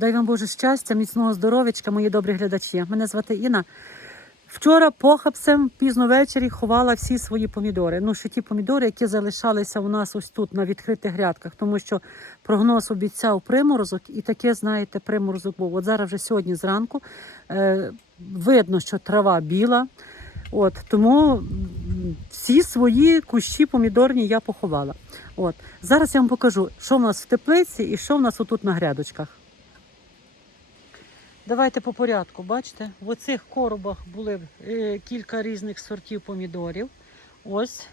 Дай вам Боже щастя, міцного здоров'ячка, мої добрі глядачі. Мене звати Інна. Вчора похапцем пізно ввечері ховала всі свої помідори. Ну, ще ті помідори, які залишалися у нас ось тут на відкритих грядках, тому що прогноз обіцяв приморозок, і таке, знаєте, приморозок був. От зараз вже сьогодні зранку е, видно, що трава біла. От, тому всі свої кущі помідорні я поховала. От. Зараз я вам покажу, що в нас в теплиці і що в нас отут на грядочках. Давайте по порядку. Бачите, в оцих коробах були е, кілька різних сортів помідорів. Ось,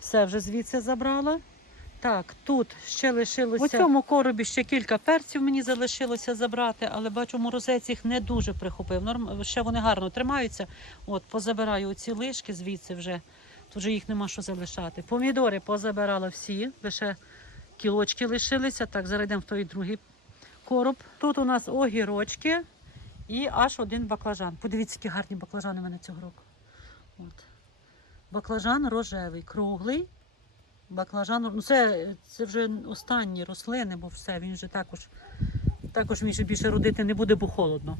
все вже звідси забрала. Так, тут ще лишилося. У цьому коробі ще кілька перців мені залишилося забрати, але бачу, морозець їх не дуже прихопив. Норм... Ще вони гарно тримаються. От, позабираю оці лишки звідси вже. Тут вже їх нема що залишати. Помідори позабирала всі, лише кілочки лишилися. Так, зараз йдемо в той другий короб. Тут у нас огірочки і аж один баклажан. Подивіться, які гарні баклажани у мене цього року. От. Баклажан рожевий, круглий. Баклажан, ну це, це вже останні рослини, бо все, він вже також, також він вже більше родити не буде, бо холодно.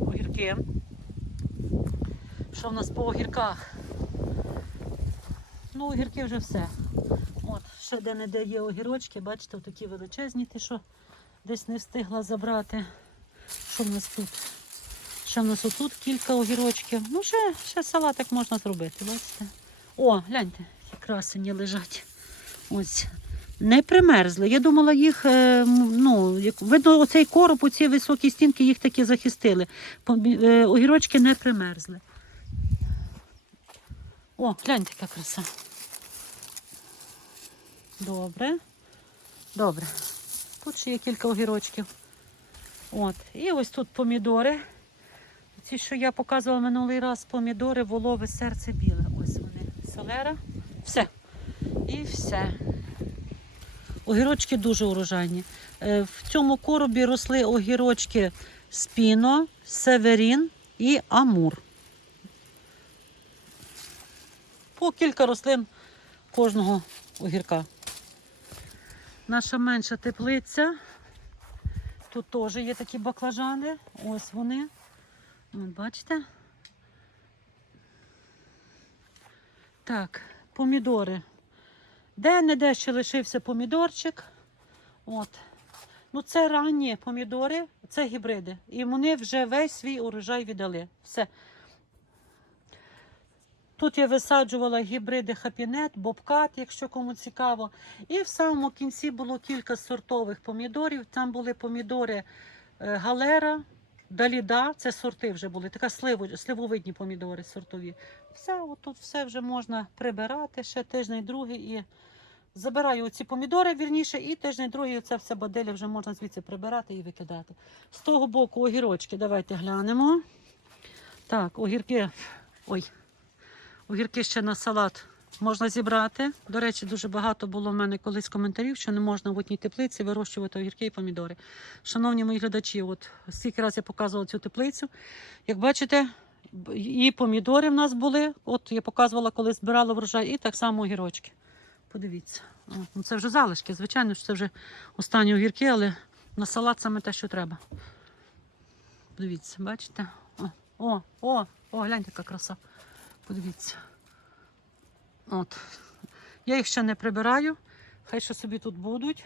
Огірки. Що в нас по огірках? Ну, огірки вже все. От, ще де-не-де є огірочки, бачите, такі величезні, ті, що десь не встигла забрати. Що в нас тут? Ще в нас отут кілька огірочків. Ну, ще, ще салатик можна зробити, бачите? О, гляньте, які красені лежать. Ось. Не примерзли. Я думала, їх, е, ну, видно, оцей короб, оці високі стінки їх таки захистили. Е, Огірочки не примерзли. О, гляньте, яка краса. Добре. Добре. Тут ще є кілька огірочків. От. І ось тут помідори. Ці, що я показувала минулий раз, помідори, волове серце біле. Ось вони. Селера. Все. І все. Огірочки дуже урожайні. Е, В цьому коробі росли огірочки спіно, северін і амур. По кілька рослин кожного огірка. Наша менша теплиця. Тут теж є такі баклажани. Ось вони. От, бачите? Так, помідори. Де-не-де ще лишився помідорчик. От. Ну, це ранні помідори, це гібриди. І вони вже весь свій урожай віддали. Все. Тут я висаджувала гібриди хапінет, бобкат, якщо кому цікаво. І в самому кінці було кілька сортових помідорів. Там були помідори е, галера, даліда, це сорти вже були, така сливо, сливовидні помідори сортові. Все, тут все вже можна прибирати ще тиждень другий і забираю ці помідори вірніше, і тиждень другий це все баделя вже можна звідси прибирати і викидати. З того боку огірочки, давайте глянемо. Так, огірки. Ой. Огірки ще на салат можна зібрати. До речі, дуже багато було в мене колись коментарів, що не можна в одній теплиці вирощувати огірки і помідори. Шановні мої глядачі, от скільки разів я показувала цю теплицю. Як бачите, і помідори в нас були. От я показувала, коли збирала врожай, і так само огірочки. Подивіться. О, ну це вже залишки. Звичайно, що це вже останні огірки, але на салат саме те, що треба. Подивіться, бачите? О, о, о гляньте, яка краса. Подивіться. От. Я їх ще не прибираю. Хай ще собі тут будуть.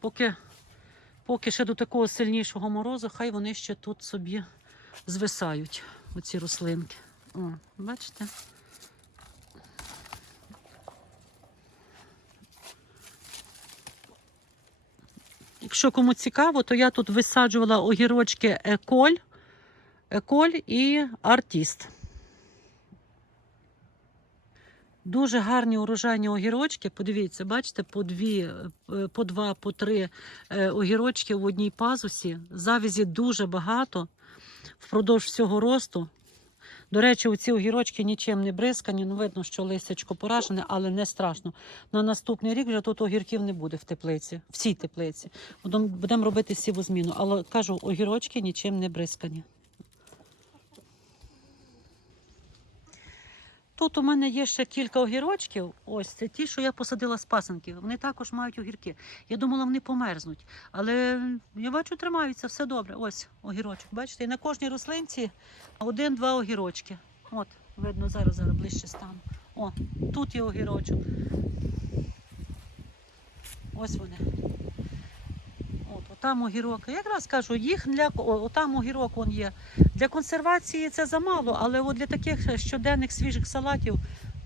Поки, поки ще до такого сильнішого морозу, хай вони ще тут собі звисають, оці рослинки. О, бачите? Якщо кому цікаво, то я тут висаджувала огірочки еколь, еколь і артіст. Дуже гарні урожайні огірочки. Подивіться, бачите, по дві, е, по два, по три е, огірочки в одній пазусі. Завізі дуже багато впродовж всього росту. До речі, оці огірочки нічим не бризкані. Ну, видно, що листячко поражене, але не страшно. На наступний рік вже тут огірків не буде в теплиці, в цій теплиці. Будемо робити сіву зміну. Але кажу, огірочки нічим не бризкані. Тут у мене є ще кілька огірочків. Ось це ті, що я посадила з пасенків. Вони також мають огірки. Я думала, вони померзнуть. Але я бачу, тримаються, все добре. Ось огірочок. Бачите, і на кожній рослинці один-два огірочки. От, видно, зараз зараз ближче стану. О, тут є огірочок. Ось вони. От, отам огірок. Я якраз кажу, їх для отам огірок он є. Для консервації це замало, але от для таких щоденних свіжих салатів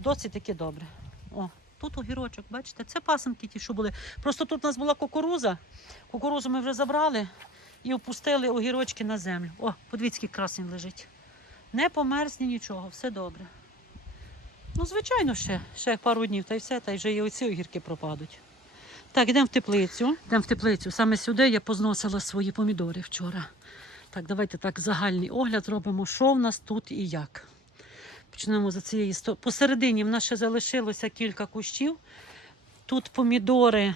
досить таки добре. О, тут огірочок, бачите, це пасенки ті, що були. Просто тут у нас була кукуруза. Кукурузу ми вже забрали і опустили огірочки на землю. О, подивіться, який красень лежить. Не померзне нічого, все добре. Ну, звичайно, ще, ще пару днів, та й все, та й вже і оці огірки пропадуть. Так, йдемо в теплицю. Йдемо в теплицю. Саме сюди я позносила свої помідори вчора. Так, давайте так загальний огляд зробимо, що в нас тут і як. Почнемо за цієї сто. Посередині в нас ще залишилося кілька кущів. Тут помідори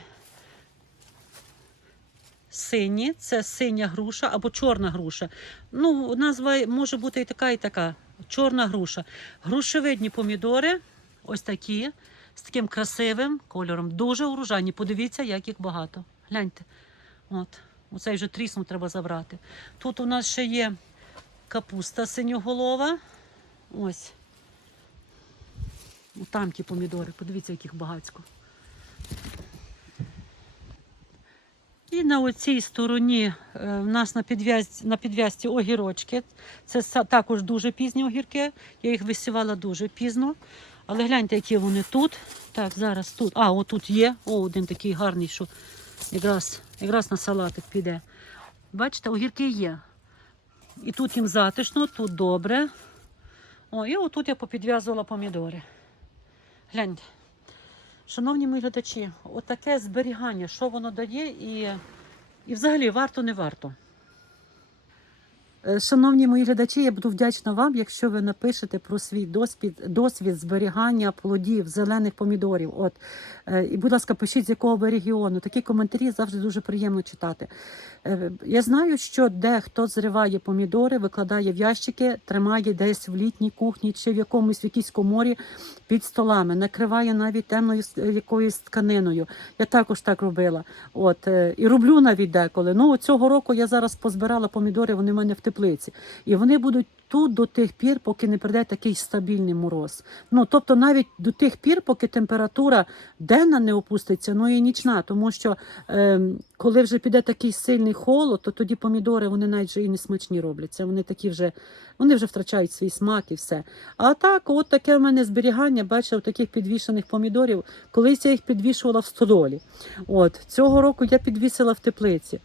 сині, це синя груша або чорна груша. Ну, назва може бути і така, і така. Чорна груша. Грушевидні помідори, ось такі, з таким красивим кольором. Дуже урожайні. Подивіться, як їх багато. Гляньте. От. Оцей вже тріснув треба забрати. Тут у нас ще є капуста синьоголова. Ось. Ну, Там ті помідори, подивіться, яких багацько. І на оцій стороні е, в нас на підв'язці, на підв'язці огірочки. Це також дуже пізні огірки. Я їх висівала дуже пізно. Але гляньте, які вони тут. Так, зараз тут. А, отут є. О, один такий гарний, що якраз, якраз на салатик піде. Бачите, огірки є. І тут їм затишно, тут добре. О, і отут я попідв'язувала помідори. Гляньте. Шановні мої глядачі, отаке зберігання, що воно дає, і, і взагалі варто не варто. Е, Шановні мої глядачі, я буду вдячна вам, якщо ви напишете про свій досвід, досвід зберігання плодів, зелених помідорів. От Е, і, будь ласка, пишіть, з якого ви регіону. Такі коментарі завжди дуже приємно читати. Е, Я знаю, що дехто зриває помідори, викладає в ящики, тримає десь в літній кухні чи в якомусь в якійсь коморі під столами, накриває навіть темною якоюсь тканиною. Я також так робила. От і роблю навіть деколи. Ну цього року я зараз позбирала помідори, вони в мене в теплиці, і вони будуть. Тут до тих пір, поки не прийде такий стабільний мороз. Ну тобто навіть до тих пір, поки температура денна не опуститься, ну і нічна, тому що е, коли вже піде такий сильний холод, то тоді помідори вони навіть вже і не смачні робляться. Вони такі вже вони вже втрачають свій смак і все. А так, от таке в мене зберігання, бачив таких підвішених помідорів. Колись я їх підвішувала в стодолі. От цього року я підвісила в теплиці.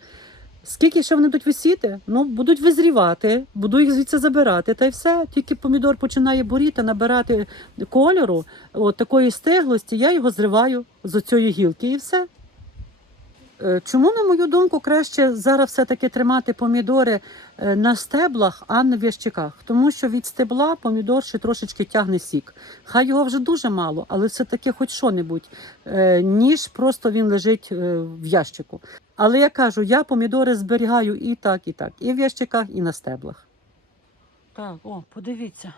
Скільки ще вони будуть висіти? Ну, будуть визрівати, буду їх звідси забирати, та й все. Тільки помідор починає буріти, набирати кольору, от такої стеглості, я його зриваю з оцієї гілки і все. Е, Чому, на мою думку, краще зараз все-таки тримати помідори е, на стеблах, а не в ящиках? Тому що від стебла помідор ще трошечки тягне сік. Хай його вже дуже мало, але все-таки хоч що-небудь, е, ніж просто він лежить в ящику. Але я кажу, я помідори зберігаю і так, і так, і в ящиках, і на стеблах. Так, о, подивіться,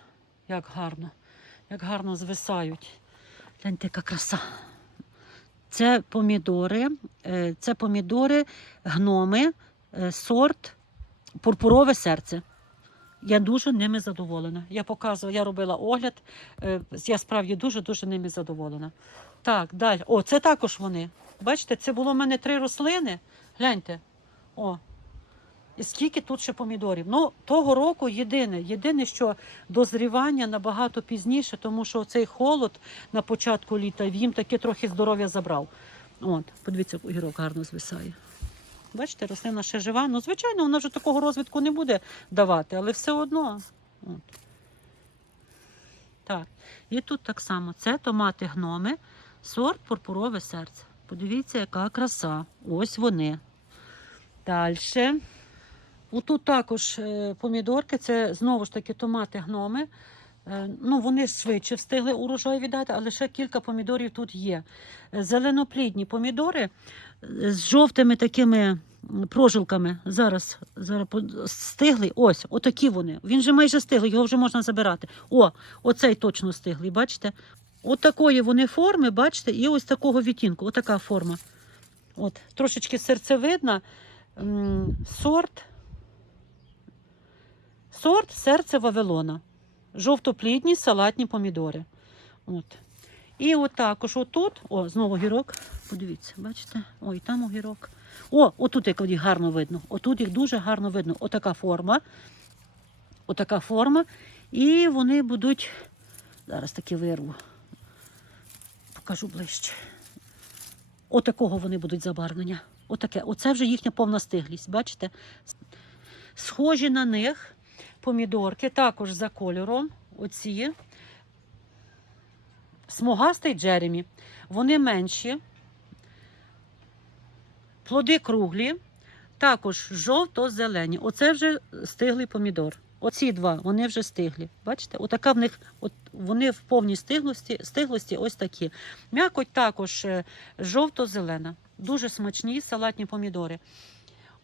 як гарно, як гарно звисають. Гляньте, яка краса. Це помідори, е, це помідори, гноми, е, сорт пурпурове серце. Я дуже ними задоволена. Я показувала, я робила огляд. е, Я справді дуже-дуже ними задоволена. Так, далі. О, це також вони. Бачите, це було в мене три рослини. Гляньте. О. І скільки тут ще помідорів. Ну, того року єдине, єдине, що дозрівання набагато пізніше, тому що цей холод на початку літа їм таке трохи здоров'я забрав. От, подивіться, огірок гарно звисає. Бачите, рослина ще жива. Ну, звичайно, вона вже такого розвитку не буде давати, але все одно. От. Так. І тут так само. Це томати гноми, сорт пурпурове серце. Подивіться, яка краса. Ось вони. Далі. Отут також е, помідорки, це знову ж таки томати гноми. Е, Ну, вони швидше встигли урожай віддати, але ще кілька помідорів тут є. Е, Зеленоплідні помідори з жовтими такими прожилками. Зараз, зараз стигли. Ось, отакі вони. Він вже майже стиглий, його вже можна забирати. О, оцей точно стиглий, бачите? От такої вони форми, бачите, і ось такого відтінку. Отака форма. От, трошечки серцевидна. Сорт. Сорт серце Вавилона. Жовтоплідні салатні помідори. От. І от також отут, о, знову гірок. Подивіться, бачите? Ой, там огірок. О, отут як їх гарно видно. Отут їх дуже гарно видно. Отака форма. Отака форма. І вони будуть. Зараз таки вирву. Покажу ближче. Отакого вони будуть забарвлення. Отаке. Оце вже їхня повна стиглість. Бачите? Схожі на них помідорки також за кольором. Оці. Смугастий Джеремі. Вони менші. Плоди круглі, також жовто-зелені. Оце вже стиглий помідор. Оці два, вони вже стиглі. Бачите? Отака в них, от вони в повній стиглості, стиглості ось такі. М'якоть також е, жовто-зелена. Дуже смачні салатні помідори.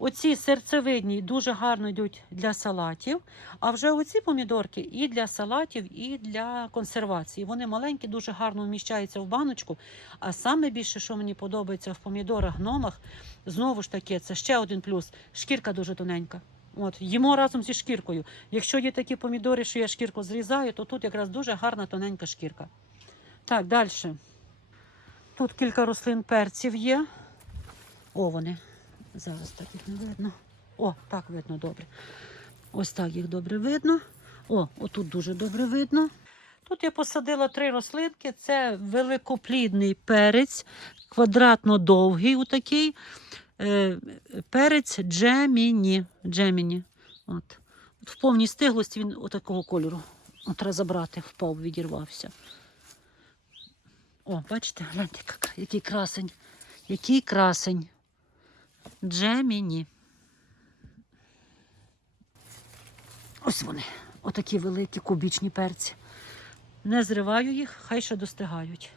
Оці серцевидні дуже гарно йдуть для салатів. А вже оці помідорки і для салатів, і для консервації. Вони маленькі, дуже гарно вміщаються в баночку. А саме більше, що мені подобається в помідорах, гномах, знову ж таки, це ще один плюс. Шкірка дуже тоненька. От, їмо разом зі шкіркою. Якщо є такі помідори, що я шкірку зрізаю, то тут якраз дуже гарна тоненька шкірка. Так, далі. Тут кілька рослин перців є. О, вони. Зараз так їх не видно. О, так видно добре. Ось так їх добре видно. О, отут дуже добре видно. Тут я посадила три рослинки. Це великоплідний перець, квадратно довгий отакий. Е, перець Джеміні. Джеміні. От. В повній стиглості він отакого кольору. От треба забрати, впав, відірвався. О, бачите, гляньте, який красень. Який красень. Джеміні. Ось вони. Отакі великі кубічні перці. Не зриваю їх, хай ще достигають.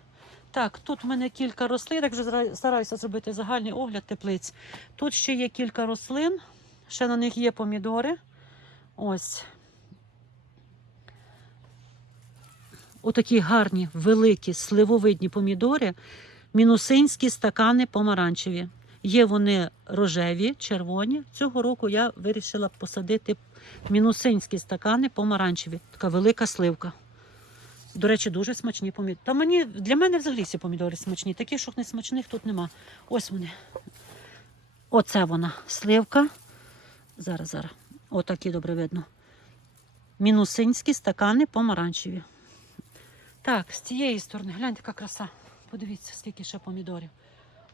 Так, тут в мене кілька рослин, так вже стараюся зробити загальний огляд теплиць. Тут ще є кілька рослин, ще на них є помідори. Ось. Отакі гарні, великі, сливовидні помідори, мінусинські стакани помаранчеві. Є вони рожеві, червоні. Цього року я вирішила посадити мінусинські стакани помаранчеві. Така велика сливка. До речі, дуже смачні помідори. Та мені для мене взагалі всі помідори смачні. Таких, що не смачних тут нема. Ось вони. Оце вона сливка. Зараз, зараз. Отакі добре видно. Мінусинські стакани помаранчеві. Так, з цієї сторони, гляньте, яка краса. Подивіться, скільки ще помідорів.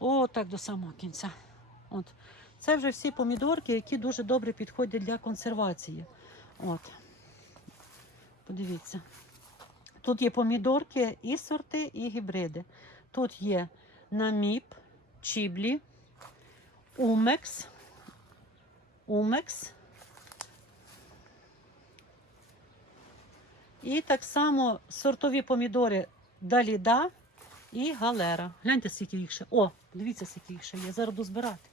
О, так до самого кінця. От. Це вже всі помідорки, які дуже добре підходять для консервації. От. Подивіться. Тут є помідорки і сорти, і гібриди. Тут є наміп, чіблі, умекс, умекс. І так само сортові помідори Даліда і галера. Гляньте, скільки їх ще. О, дивіться, скільки ще є. Зараз буду збирати.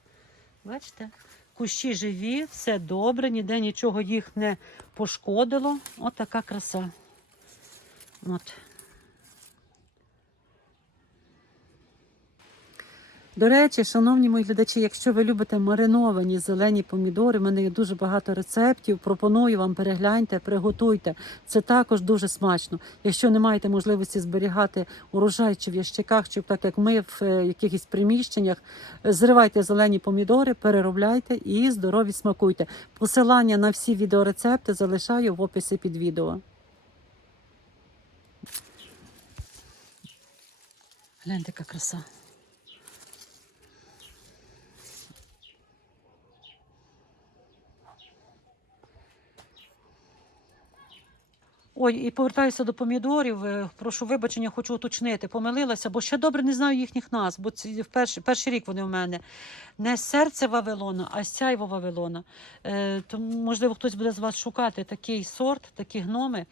Бачите? Кущі живі, все добре, ніде нічого їх не пошкодило. От краса. От. До речі, шановні мої глядачі, якщо ви любите мариновані зелені помідори, в мене є дуже багато рецептів. Пропоную вам перегляньте, приготуйте. Це також дуже смачно. Якщо не маєте можливості зберігати урожай чи в ящиках, чи так як ми в е, якихось приміщеннях, зривайте зелені помідори, переробляйте і здорові смакуйте. Посилання на всі відеорецепти залишаю в описі під відео. Гляньте, яка краса. Ой, і повертаюся до помідорів. Е, Прошу вибачення, хочу уточнити. Помилилася, бо ще добре не знаю їхніх назв, бо ці перший, перший рік вони в мене. Не серце Вавилона, а сяйво Вавилона. Е, тому, можливо, хтось буде з вас шукати такий сорт, такі гноми.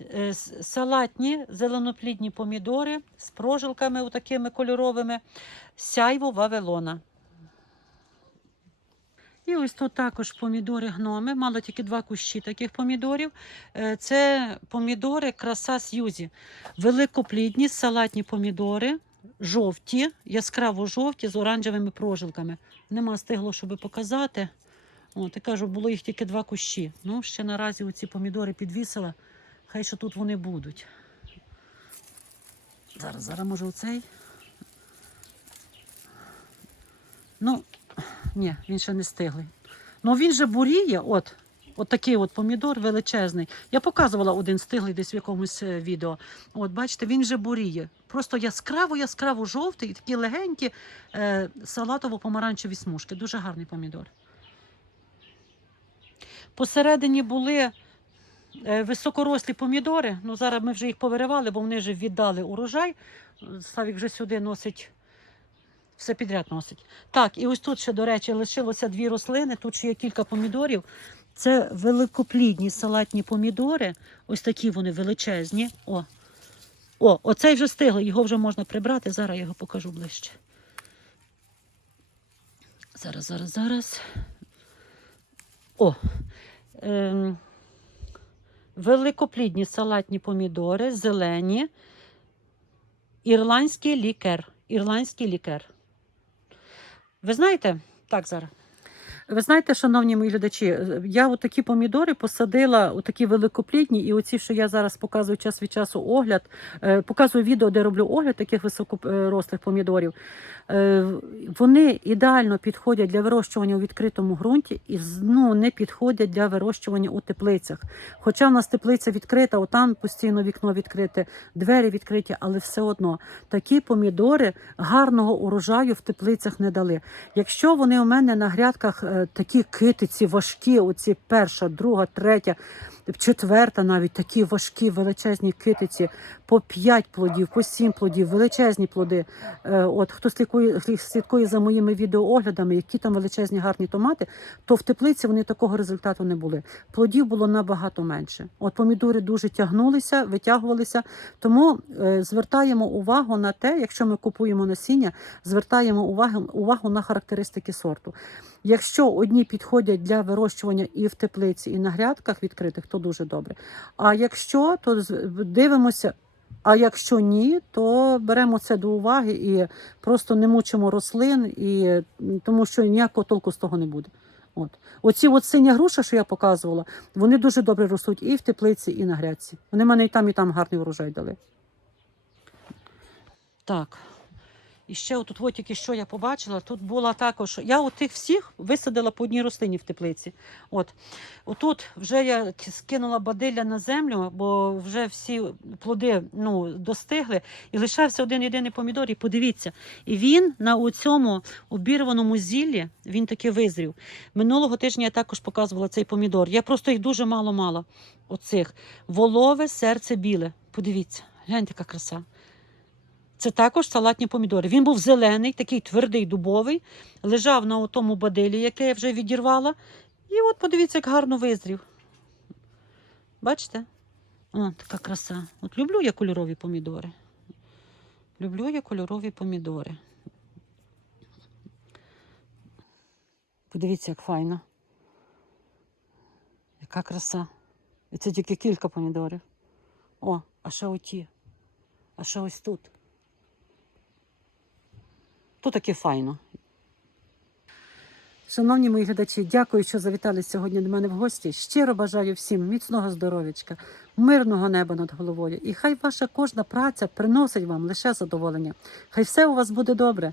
Е, Салатні зеленоплідні помідори з прожилками такими кольоровими. Сяйво Вавилона. І ось тут також помідори гноми. Мало тільки два кущі таких помідорів. Е, Це помідори краса Сьюзі. Великоплідні салатні помідори, жовті, яскраво жовті з оранжевими прожилками. Нема стигло, щоб показати. От, я кажу, було їх тільки два кущі. Ну, ще наразі оці помідори підвісила. Хай що тут вони будуть. Зараз, зараз, може, оцей. Ну, ні, він ще не стиглий. Ну він же буріє, от, от такий от помідор величезний. Я показувала один стиглий десь в якомусь е, відео. От, бачите, він вже буріє. Просто яскраво, яскраво жовтий, і такі легенькі е, салатово-помаранчеві смужки. Дуже гарний помідор. Посередині були е, високорослі помідори. Ну, зараз ми вже їх повиривали, бо вони вже віддали урожай. Славік вже сюди носить, все підряд носить. Так, і ось тут ще, до речі, лишилося дві рослини. Тут ще є кілька помідорів. Це великоплідні салатні помідори. Ось такі вони величезні. О, О оцей вже стиглий, його вже можна прибрати. Зараз я його покажу ближче. Зараз, зараз, зараз. О, ем, великоплідні салатні помідори, зелені, ірландський лікер. Ірландський лікер. Ви знаєте, так зараз. Ви знаєте, шановні мої глядачі, е, я отакі помідори посадила, отакі великоплідні, і оці, що я зараз показую час від часу огляд, е, показую відео, де роблю огляд таких високорослих помідорів. Е, Вони ідеально підходять для вирощування у відкритому ґрунті і ну, не підходять для вирощування у теплицях. Хоча в нас теплиця відкрита, отам постійно вікно відкрите, двері відкриті, але все одно такі помідори гарного урожаю в теплицях не дали. Якщо вони у мене на грядках такі китиці важкі, оці перша, друга, третя, четверта, навіть такі важкі величезні китиці, по 5 плодів, по 7 плодів, величезні плоди. Е, От хто слідкує, слідкує за моїми відеооглядами, які там величезні гарні томати, то в теплиці вони такого результату не були. Плодів було набагато менше. От помідори дуже тягнулися, витягувалися. Тому е, звертаємо увагу на те, якщо ми купуємо насіння, звертаємо увагу, увагу на характеристики сорту. Якщо одні підходять для вирощування і в теплиці, і на грядках відкритих, то дуже добре. А якщо, то дивимося. А якщо ні, то беремо це до уваги і просто не мучимо рослин, і, тому що ніякого толку з того не буде. От. Оці от синя груша, що я показувала, вони дуже добре ростуть і в теплиці, і на грядці. Вони мене і там, і там гарний урожай дали. Так. І ще отут от тільки що я побачила, тут була також. Я от тих всіх висадила по одній рослині в теплиці. От. Отут вже я скинула бадилля на землю, бо вже всі плоди ну, достигли. І лишався один єдиний помідор. І подивіться, і він на цьому обірваному зіллі він таки визрів. Минулого тижня я також показувала цей помідор. Я просто їх дуже мало мала. Оцих. Волове серце біле. Подивіться, гляньте, яка краса. Це також салатні помідори. Він був зелений, такий твердий дубовий, лежав на тому бадилі, яке я вже відірвала. І от подивіться, як гарно визрів. Бачите? О, така краса. От люблю я кольорові помідори. Люблю я кольорові помідори. Подивіться, як файно. Яка краса. І це тільки кілька помідорів. О, а ще оті. А ще ось тут. То таке файно. Шановні мої глядачі, дякую, що завітали сьогодні до мене в гості. Щиро бажаю всім міцного здоров'ячка, мирного неба над головою. І хай ваша кожна праця приносить вам лише задоволення. Хай все у вас буде добре.